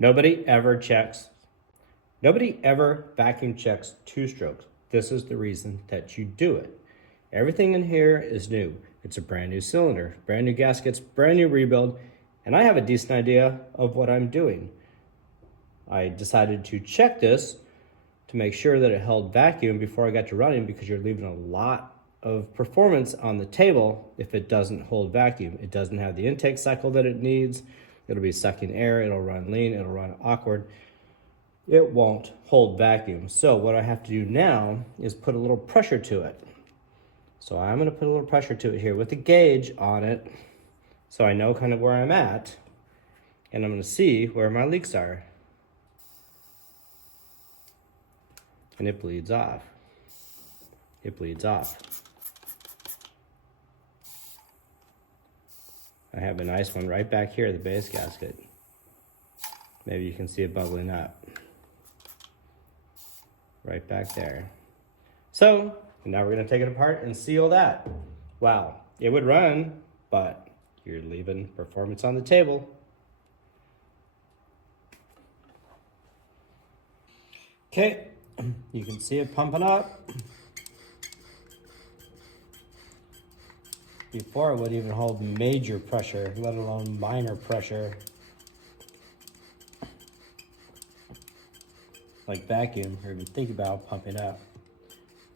Nobody ever vacuum checks two strokes. This is the reason that you do it. Everything in here is new. It's a brand new cylinder, brand new gaskets, brand new rebuild, and I have a decent idea of what I'm doing. I decided to check this to make sure that it held vacuum before I got to running, because you're leaving a lot of performance on the table if it doesn't hold vacuum. It doesn't have the intake cycle that it needs. It'll be sucking air, it'll run lean, it'll run awkward. It won't hold vacuum. So what I have to do now is put a little pressure to it. So I'm gonna put a little pressure to it here with the gauge on it, so I know kind of where I'm at, and I'm gonna see where my leaks are. And it bleeds off. It bleeds off. I have a nice one right back here, the base gasket. Maybe you can see it bubbling up. Right back there. So, now we're gonna take it apart and seal that. Wow, it would run, but you're leaving performance on the table. Okay, you can see it pumping up. Before it would even hold major pressure, let alone minor pressure. Like vacuum, or even think about pumping up.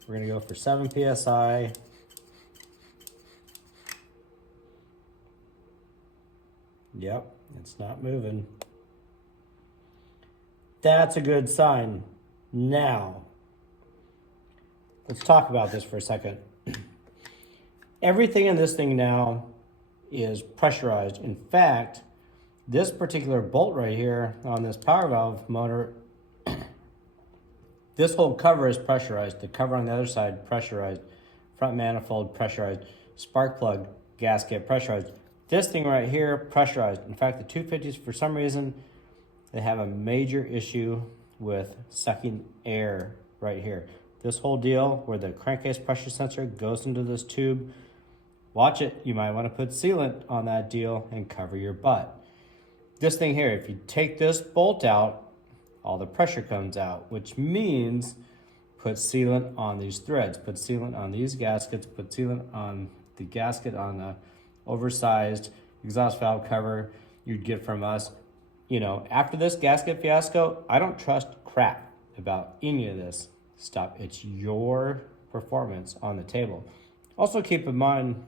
We're gonna go for 7 PSI. Yep, it's not moving. That's a good sign. Now, let's talk about this for a second. Everything in this thing now is pressurized. In fact, this particular bolt right here on this power valve motor, this whole cover is pressurized. The cover on the other side, pressurized. Front manifold, pressurized. Spark plug, gasket, pressurized. This thing right here, pressurized. In fact, the 250s, for some reason, they have a major issue with sucking air right here. This whole deal where the crankcase pressure sensor goes into this tube, watch it. You might want to put sealant on that deal and cover your butt. This thing here, if you take this bolt out, all the pressure comes out, which means put sealant on these threads, put sealant on these gaskets, put sealant on the gasket on the oversized exhaust valve cover you'd get from us. You know, after this gasket fiasco, I don't trust crap about any of this stuff. It's your performance on the table. Also keep in mind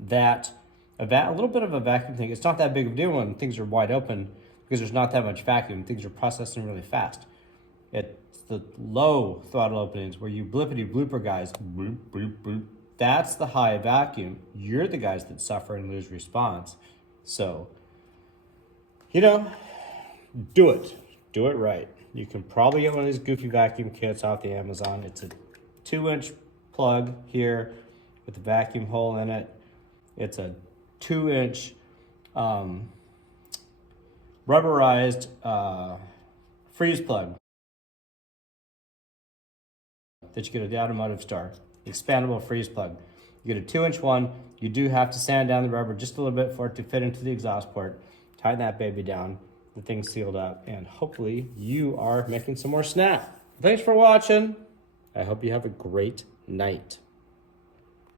that a little bit of a vacuum thing, it's not that big of a deal when things are wide open, because there's not that much vacuum. Things are processing really fast. It's the low throttle openings where you blippity blooper guys, bloop, bloop, bloop. That's the high vacuum. You're the guys that suffer and lose response. So, you know, do it. Do it right. You can probably get one of these goofy vacuum kits off the Amazon. It's a 2-inch plug here with a vacuum hole in it. It's a 2-inch rubberized freeze plug that you get at the automotive store. Expandable freeze plug. You get a 2-inch one. You do have to sand down the rubber just a little bit for it to fit into the exhaust port. Tighten that baby down. The thing's sealed up, and hopefully you are making some more snap. Thanks for watching. I hope you have a great night.